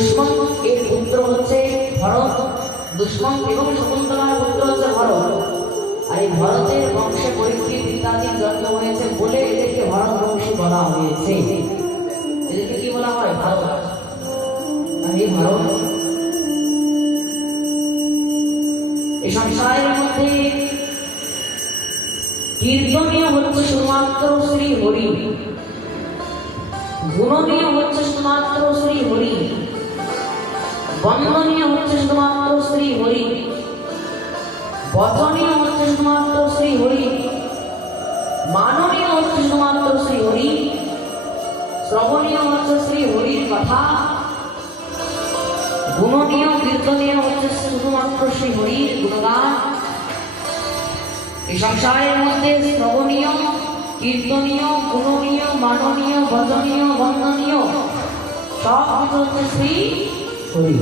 দুষ্মন এর পুত্র হচ্ছে ভরত, দুষ্মন এবং শকুন্তলার পুত্র হচ্ছে ভরত। আর এই ভরতের বংশে পরীক্ষিত ইত্যাদির জন্ম হয়েছে বলে এদেরকে ভরত বংশী বলা হয়েছে। এদেরকে কি বলা হয়? ভারত। এই ভারত এই সংসারের মধ্যে কীর্তনীয় হচ্ছে শুধুমাত্র শ্রী হরি, গুণনীয় হচ্ছে শুধুমাত্র শ্রী হরি, বন্দনীয় হচ্ছে শুধুমাত্র শ্রী হরি, বচনীয় হচ্ছে শুধুমাত্র শ্রী হরি, মাননীয় হচ্ছে শুধুমাত্র শ্রী হরি, শ্রবণীয় হচ্ছে শ্রী হরির কথা, গুণনীয় কীর্তনীয় হচ্ছে শুধুমাত্র শ্রী হরির গুণগান। এই সংসারের মধ্যে শ্রবণীয়, কীর্তনীয়, গুণনীয়, মাননীয়, বচনীয়, বন্দনীয় সব কিছু হচ্ছে শ্রী হরি।